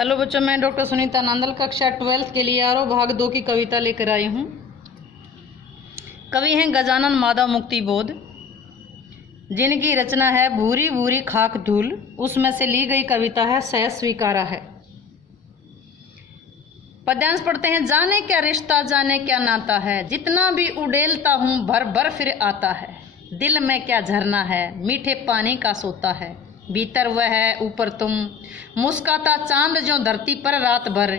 Hello बच्चों, मैं doctor Sunita Nandal कक्षा 12th के लिए आरोह भाग 2 की कविता लेकर आई हूँ। कवि हैं गजानन माधव मुक्ति बोध, जिनकी रचना है भूरी भूरी खाक धूल। उसमें से ली गई कविता है सहज स्वीकारा है। पद्यांश पढ़ते हैं। जाने क्या रिश्ता जाने क्या नाता है, जितना भी उड़ेलता हूँ भर भर फिर आता है। दिल में क्या झरना है, मीठे पानी का सोता है। भीतर वह है ऊपर तुम, मुस्काता चांद जो धरती पर रात भर।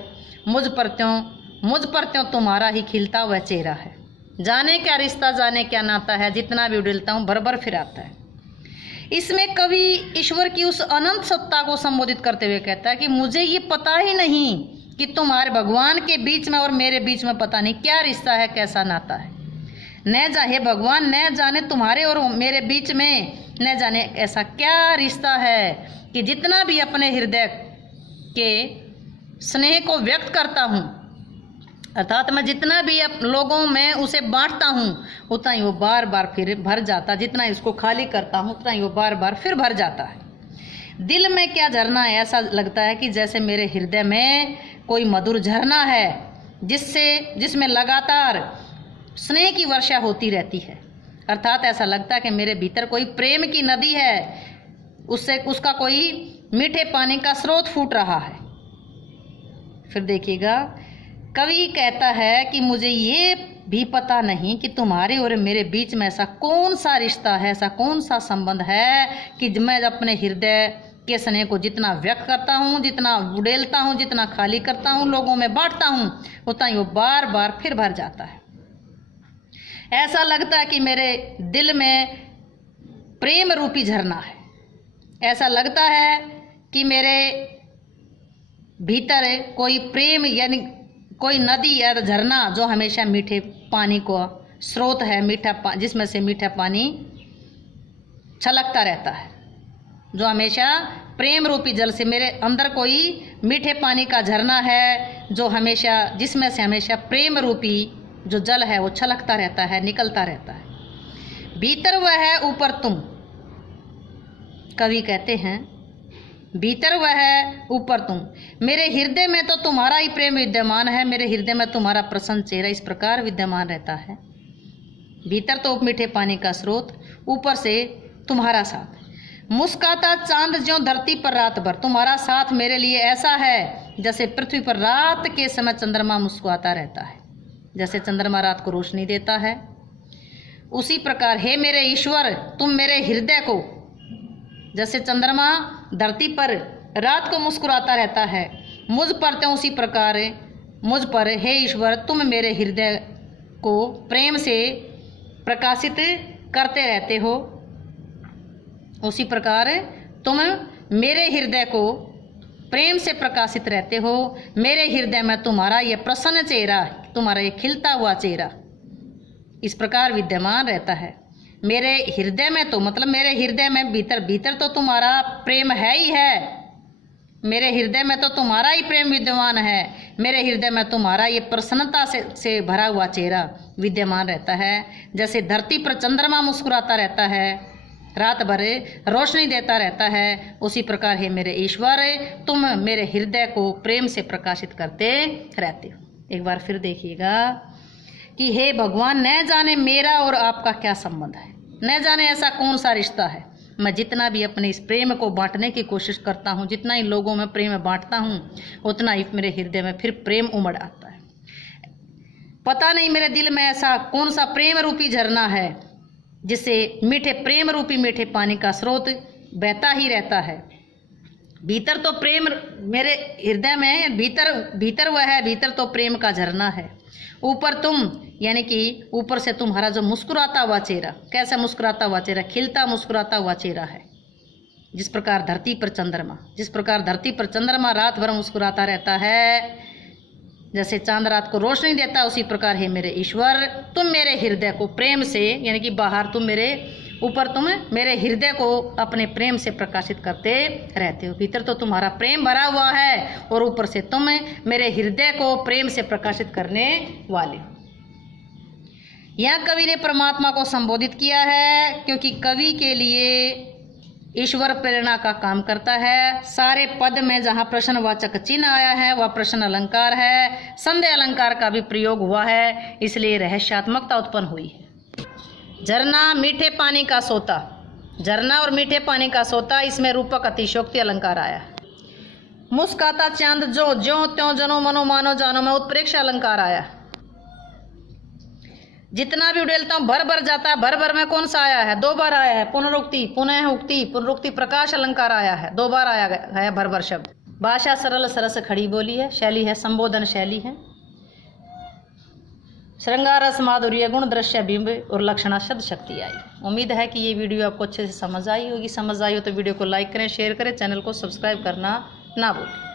मुझ पर त्यों तुम्हारा ही खिलता वह चेहरा है। जाने क्या रिश्ता जाने क्या नाता है, जितना भी उड़ेलता हूँ भर भर फिर आता है। इसमें कवि ईश्वर की उस अनंत सत्ता को संबोधित करते हुए कहता है कि मुझे ये पता ही नहीं कि तुम्हारे भगवान के बीच में और मेरे बीच में पता नहीं क्या रिश्ता है, कैसा नाता है। न जाने भगवान, न जाने तुम्हारे और मेरे बीच में न जाने ऐसा क्या रिश्ता है कि जितना भी अपने हृदय के स्नेह को व्यक्त करता हूँ, अर्थात मैं जितना भी लोगों में उसे बांटता हूँ, उतना ही वो बार बार फिर भर जाता। जितना ही उसको खाली करता हूँ उतना ही वो बार बार फिर भर जाता है। दिल में क्या झरना है, ऐसा लगता है कि जैसे मेरे हृदय में कोई मधुर झरना है जिसमें लगातार स्नेह की वर्षा होती रहती है। अर्थात ऐसा लगता है कि मेरे भीतर कोई प्रेम की नदी है, उसका कोई मीठे पानी का स्रोत फूट रहा है। फिर देखिएगा, कवि कहता है कि मुझे ये भी पता नहीं कि तुम्हारे और मेरे बीच में ऐसा कौन सा रिश्ता है, ऐसा कौन सा संबंध है कि मैं अपने हृदय के स्नेह को जितना व्यक्त करता हूँ, जितना उड़ेलता हूँ, जितना खाली करता हूँ, लोगों में बांटता हूँ, उतना ही वो बार बार फिर भर जाता है। ऐसा लगता है कि मेरे दिल में प्रेम रूपी झरना है। ऐसा लगता है कि मेरे भीतर कोई प्रेम यानी कोई नदी या झरना जो हमेशा मीठे पानी को स्रोत है, जिसमें से मीठा पानी छलकता रहता है, जो हमेशा प्रेम रूपी जल से मेरे अंदर कोई मीठे पानी का झरना है, जो हमेशा जिसमें से हमेशा प्रेम रूपी जो जल है वो छलकता रहता है, निकलता रहता है। भीतर वह है ऊपर तुम, कवि कहते हैं भीतर वह है ऊपर तुम। मेरे हृदय में तो तुम्हारा ही प्रेम विद्यमान है, मेरे हृदय में तुम्हारा प्रसन्न चेहरा इस प्रकार विद्यमान रहता है। भीतर तो मीठे पानी का स्रोत, ऊपर से तुम्हारा साथ। मुस्काता चांद ज्यों धरती पर रात भर, तुम्हारा साथ मेरे लिए ऐसा है जैसे पृथ्वी पर रात के समय चंद्रमा मुस्कुराता रहता है। जैसे चंद्रमा रात को रोशनी देता है, उसी प्रकार हे मेरे ईश्वर, तुम मेरे हृदय को, जैसे चंद्रमा धरती पर रात को मुस्कुराता रहता है, मुझ पर तो उसी प्रकार मुझ पर हे ईश्वर तुम मेरे हृदय को प्रेम से प्रकाशित करते रहते हो। उसी प्रकार तुम मेरे हृदय को प्रेम से प्रकाशित रहते हो। मेरे हृदय में तुम्हारा ये प्रसन्न चेहरा, तुम्हारा ये खिलता हुआ चेहरा इस प्रकार विद्यमान रहता है। मेरे हृदय में तो मतलब मेरे हृदय में भीतर तो तुम्हारा प्रेम है ही है। मेरे हृदय में तो तुम्हारा ही प्रेम विद्यमान है। मेरे हृदय में तुम्हारा ये प्रसन्नता से भरा हुआ चेहरा विद्यमान रहता है। जैसे धरती पर चंद्रमा मुस्कुराता रहता है, रात भर रोशनी देता रहता है, उसी प्रकार है मेरे ईश्वर, तुम मेरे हृदय को प्रेम से प्रकाशित करते रहते हो। एक बार फिर देखिएगा कि हे भगवान, न जाने मेरा और आपका क्या संबंध है, न जाने ऐसा कौन सा रिश्ता है। मैं जितना भी अपने इस प्रेम को बांटने की कोशिश करता हूँ, जितना ही लोगों में प्रेम बांटता हूँ, उतना ही मेरे हृदय में फिर प्रेम उमड़ आता है। पता नहीं मेरे दिल में ऐसा कौन सा प्रेम रूपी झरना है जिससे प्रेम रूपी मीठे पानी का स्रोत बहता ही रहता है। भीतर तो प्रेम मेरे हृदय में, भीतर वह है, भीतर तो प्रेम का झरना है। ऊपर तुम यानी कि ऊपर से तुम्हारा जो मुस्कुराता हुआ चेहरा, कैसा मुस्कुराता हुआ चेहरा, खिलता मुस्कुराता हुआ चेहरा है। जिस प्रकार धरती पर चंद्रमा रात भर मुस्कुराता रहता है, जैसे चांद रात को रोशनी देता है, उसी प्रकार है मेरे ईश्वर, तुम मेरे हृदय को प्रेम से यानी कि बाहर तुम मेरे हृदय को अपने प्रेम से प्रकाशित करते रहते हो। भीतर तो तुम्हारा प्रेम भरा हुआ है और ऊपर से तुम मेरे हृदय को प्रेम से प्रकाशित करने वाले हो। यहाँ कवि ने परमात्मा को संबोधित किया है, क्योंकि कवि के लिए ईश्वर प्रेरणा का काम करता है। सारे पद में जहाँ प्रश्नवाचक चिन्ह आया है वह प्रश्न अलंकार है। संदेह अलंकार का भी प्रयोग हुआ है, इसलिए रहस्यात्मकता उत्पन्न हुई है। झरना, मीठे पानी का सोता। झरना और मीठे पानी का सोता, इसमें रूपक अतिशयोक्ति अलंकार आया है। मुस्काता चांद जो, ज्यों त्यों जनो मनो मानो जानो में उत्प्रेक्ष अलंकार आया। जितना भी उड़ेलता हूं भर भर जाता है, भर भर में कौन सा आया है? 2 बार आया है। पुनरुक्ति, पुनः उक्ति, पुनरुक्ति प्रकाश अलंकार आया है, 2 बार आया है भर भर शब्द। भाषा सरल सरस खड़ी बोली है, शैली है संबोधन शैली है। श्रृंगार रस माधुर्य गुण दृश्य बिंब और लक्षणा शब्द शक्ति आई। उम्मीद है कि ये वीडियो आपको अच्छे से समझ आई होगी। समझ आई हो तो वीडियो को लाइक करें, शेयर करें, चैनल को सब्सक्राइब करना ना भूलें।